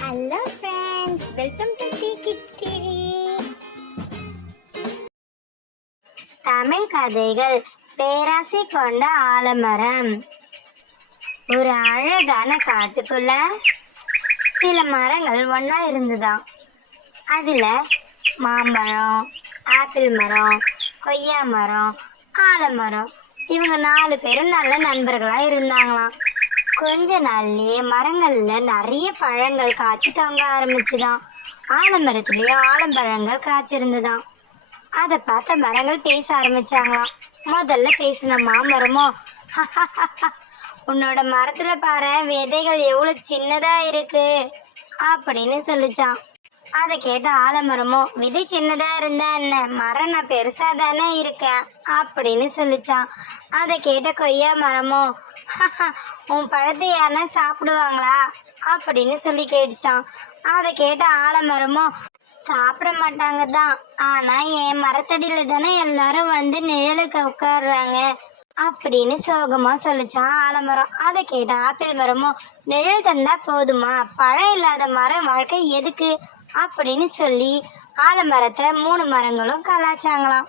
Hello friends, welcome to Sri kids TV. Tamil கதைகள். பேராசை கொண்ட ஆலமரம். ஒரு அழகான காட்டுக்குள்ள சில மரங்கள் ஒன்றா இருந்துதான். அதுல மாம்பழம், ஆப்பிள் மரம், கொய்யா மரம், ஆலமரம், இவங்க 4 பேரும் நல்ல நண்பர்களா இருந்தாங்களாம். கொஞ்ச நாள்லயே மரங்கள்ல நிறைய பழங்கள் காய்ச்சி தொங்க ஆரம்பிச்சுதான். ஆலமரத்துலயும் ஆலம்பழங்கள் காய்ச்சிருந்துதான். அதை பார்த்த மரங்கள் பேச ஆரம்பிச்சாங்களாம். முதல்ல பேசின மாமரமோ, உன்னோட மரத்துல பாரு, விதைகள் எவ்வளவு சின்னதா இருக்கு அப்படின்னு சொல்லிச்சான். அதை கேட்ட ஆலமரமோ, விதை சின்னதா இருந்தா என்ன, மரம் நான் பெருசா தானே இருக்கேன் அப்படின்னு சொல்லிச்சான். அதை கேட்ட கொய்யா மரமோ, உன் பழத்தை யாருன்னா சாப்பிடுவாங்களா அப்படின்னு சொல்லி கேட்டுச்சான். அதை கேட்ட ஆலமரமோ, சாப்பிட மாட்டாங்க தான், ஆனா என் மரத்தடியில தானே எல்லாரும் வந்து நிழலுக்கு உட்காடுறாங்க அப்படின்னு சோகமா சொல்லிச்சான் ஆலமரம். அதை கேட்ட ஆப்பிள் மரமோ, நிழல் தந்தா போதுமா, பழம் இல்லாத மரம் வாழ்க்கை எதுக்கு அப்படின்னு சொல்லி ஆலமரத்தை 3 மரங்களும் கலாச்சாங்களாம்.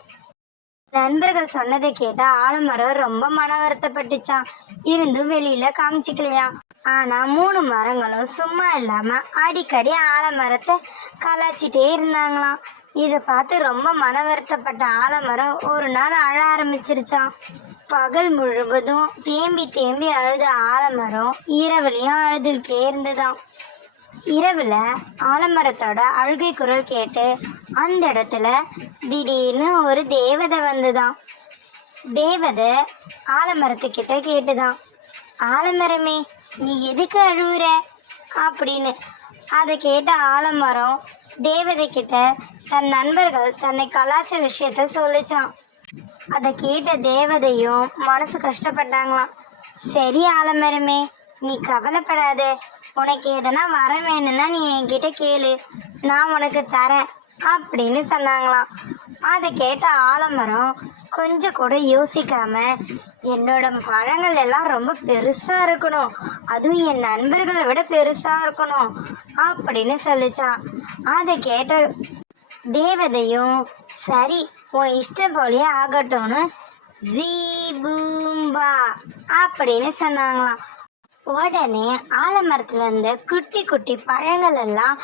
நண்பர்கள் சொன்னதை கேட்ட ஆலமரம் ரொம்ப மன வருத்தப்பட்டுச்சான். இருந்தும் வெளியில காமிச்சிக்கலையா. ஆனா 3 மரங்களும் சும்மா இல்லாம அடிக்கடி ஆலமரத்தை கலாச்சிட்டே இருந்தாங்களாம். இதை பார்த்து ரொம்ப மன வருத்தப்பட்ட ஆலமரம் ஒரு நாள் அழ ஆரம்பிச்சிருச்சான். பகல் முழுவதும் தேம்பி தேம்பி அழுத ஆலமரம் இரவுலையும் அழுதுகிட்டே இருந்ததாம். இரவுல ஆலமரத்தோட அழுகை குரல் கேட்டு அந்த இடத்துல திடீர்னு ஒரு தேவதை வந்துதான். தேவதை ஆலமரத்துக்கிட்ட கேட்டுதான், ஆலமரமே, நீ எதுக்கு அழுவுற அப்படின்னு. அதை கேட்ட ஆலமரம் தேவதை கிட்ட தன் நண்பர்கள் தன்னை கலாச்ச விஷயத்த சொல்லிச்சான். அதை கேட்ட தேவதையும் மனசு கஷ்டப்பட்டாங்களாம். சரி ஆலமரமே, நீ கவலைப்படாத, உனக்கு எதனா வர வேணும்னா நீ என்கிட்ட கேளு, நான் உனக்கு தரேன் அப்படின்னு சொன்னாங்களாம். அதை கேட்ட ஆலமரம் கொஞ்சம் கூட யோசிக்காம, என்னோட பழங்கள் எல்லாம் ரொம்ப பெருசா இருக்கணும், அதுவும் என் நண்பர்களை விட பெருசா இருக்கணும் அப்படின்னு சொல்லிச்சான். அதை கேட்ட தேவதையும் சரி, உன் இஷ்டம் போலயே ஆகட்டும்னு ஜீபூம்பா அப்படின்னு சொன்னாங்களாம். உடனே ஆலமரத்துல இருந்த குட்டி குட்டி பழங்கள் எல்லாம்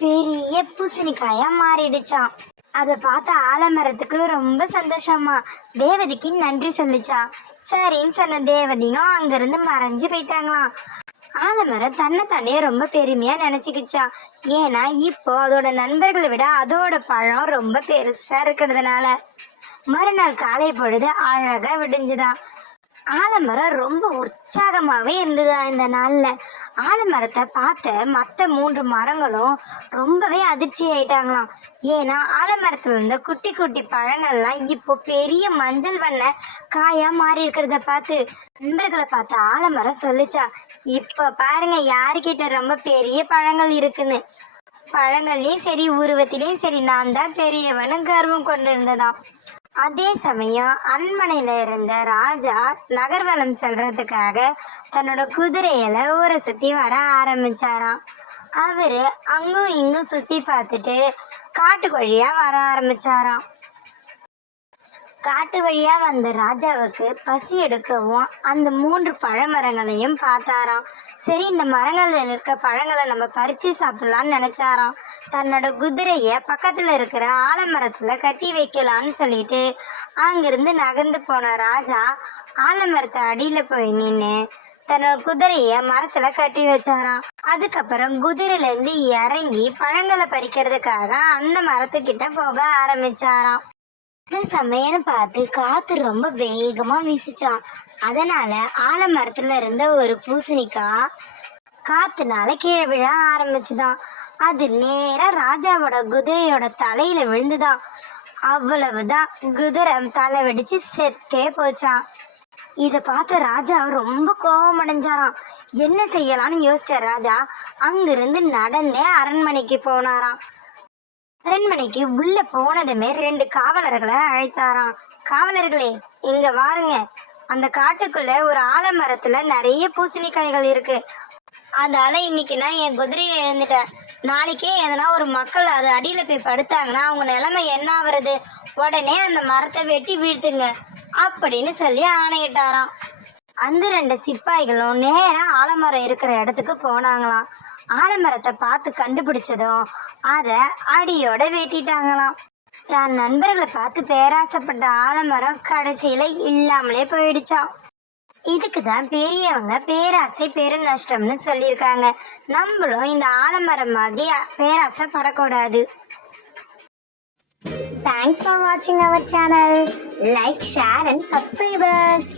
பெரிய பூசணிக்காயா மாறிடுச்சான். அதை பார்த்த ஆலமரத்துக்கு ரொம்ப சந்தோஷமா தேவதைக்கு நன்றி சொல்லிச்சான். சரின்னு சொன்ன தேவதையும் அங்கிருந்து மறைஞ்சு போயிட்டாங்களாம். ஆலமரம் தன்னைத்தானே ரொம்ப பெருமையா நினைச்சுக்கிச்சான். ஏன்னா இப்போ அதோட நண்பர்களை விட அதோட பழம் ரொம்ப பெருசா இருக்கிறதுனால. மறுநாள் காலை பொழுது அழகா விடிஞ்சுதான். ஆலமரம் ரொம்ப உற்சாகமாகவே இருந்ததா. இந்த நாள்ல ஆலமரத்தை பார்த்த மற்ற 3 மரங்களும் ரொம்பவே அதிர்ச்சி ஆயிட்டாங்களாம். ஏன்னா ஆலமரத்துல இருந்த குட்டி குட்டி பழங்கள்லாம் இப்போ பெரிய மஞ்சள் வண்ண காயா மாறி இருக்கிறத பார்த்து நண்பர்களை பார்த்து ஆலமரம் சொல்லிச்சா, இப்ப பாருங்க யாருக்கிட்ட ரொம்ப பெரிய பழங்கள் இருக்குன்னு. பழங்கள்லயும் சரி உருவத்திலையும் சரி நான் தான் பெரியவனு கர்வம் கொண்டு இருந்ததாம். அதே சமயம் அரண்மனையில இருந்த ராஜா நகர்வலம் செல்றதுக்காக தன்னோட குதிரையில ஊரை சுத்தி வர ஆரம்பிச்சாராம். அவரு அங்கும் இங்கும் சுத்தி பார்த்துட்டு காட்டு வழியா வர ஆரம்பிச்சாராம். காட்டு வழியா வந்த ராஜாவுக்கு பசி எடுக்கவும் அந்த 3 பழமரங்களையும் பார்த்தாராம். சரி, இந்த மரங்கள்ல இருக்க பழங்களை நம்ம பறிச்சு சாப்பிடலான்னு நினைச்சாராம். தன்னோட குதிரைய பக்கத்துல இருக்கிற ஆலமரத்துல கட்டி வைக்கலான்னு சொல்லிட்டு அங்கிருந்து நகர்ந்து போன ராஜா ஆலமரத்தை அடியில போய் நின்று தன்னோட குதிரைய மரத்துல கட்டி வச்சாராம். அதுக்கப்புறம் குதிரையில இருந்து இறங்கி பழங்களை பறிக்கிறதுக்காக அந்த மரத்துக்கிட்ட போக ஆரம்பிச்சாராம். இந்த சமயம் பார்த்து காத்து ரொம்ப வேகமா வீசிச்சான். அதனால ஆலமரத்துல இருந்த ஒரு பூசணிக்காய் காத்துனால கீழே விழ ஆரம்பிச்சுதான். அது நேரா ராஜாவோட குதிரையோட தலையில விழுந்துதான். அவ்வளவுதான், குதிரை தலை வெடிச்சு செத்தே போச்சான். இதை பார்த்த ராஜா ரொம்ப கோபம் அடைஞ்சாராம். என்ன செய்யலான்னு யோசிச்ச ராஜா அங்கிருந்து நடந்தே அரண்மனைக்கு போனாராம். அரண்மனைக்கு உள்ள போனதுமே 2 காவலர்களை அழைத்தாராம். காவலர்களே, இங்க வாருங்க, அந்த காட்டுக்குள்ள ஒரு ஆலமரத்துல நிறைய பூசணிக்காய்கள் இருக்கு, அதால இன்னைக்கு நான் என் குதிரையை எழுந்துட்டேன். நாளைக்கே எதனா ஒரு மக்கள் அது அடியில் போய் படுத்தாங்கன்னா அவங்க நிலைமை என்ன ஆகுறது? உடனே அந்த மரத்தை வெட்டி வீழ்த்துங்க அப்படின்னு சொல்லி ஆணையிட்டாராம். அந்த 2 சிப்பாய்களும் நேராக ஆலமரம் இருக்கிற இடத்துக்கு போனாங்களாம். ஆலமரத்தை பார்த்து கண்டுபிடிச்சதும் அதை அடியோட வெட்டிட்டாங்களாம். தன் நண்பர்களை பார்த்து பேராசைப்பட்ட ஆலமரம் கடைசியில இல்லாமலே போயிடுச்சாம். இதுக்கு தான் பெரியவங்க பேராசை பெரு நஷ்டம்னு சொல்லியிருக்காங்க. நம்மளும் இந்த ஆலமரம் மாதிரி பேராசைப்படக்கூடாது. Thanks for watching our channel. Like, share and subscribe us.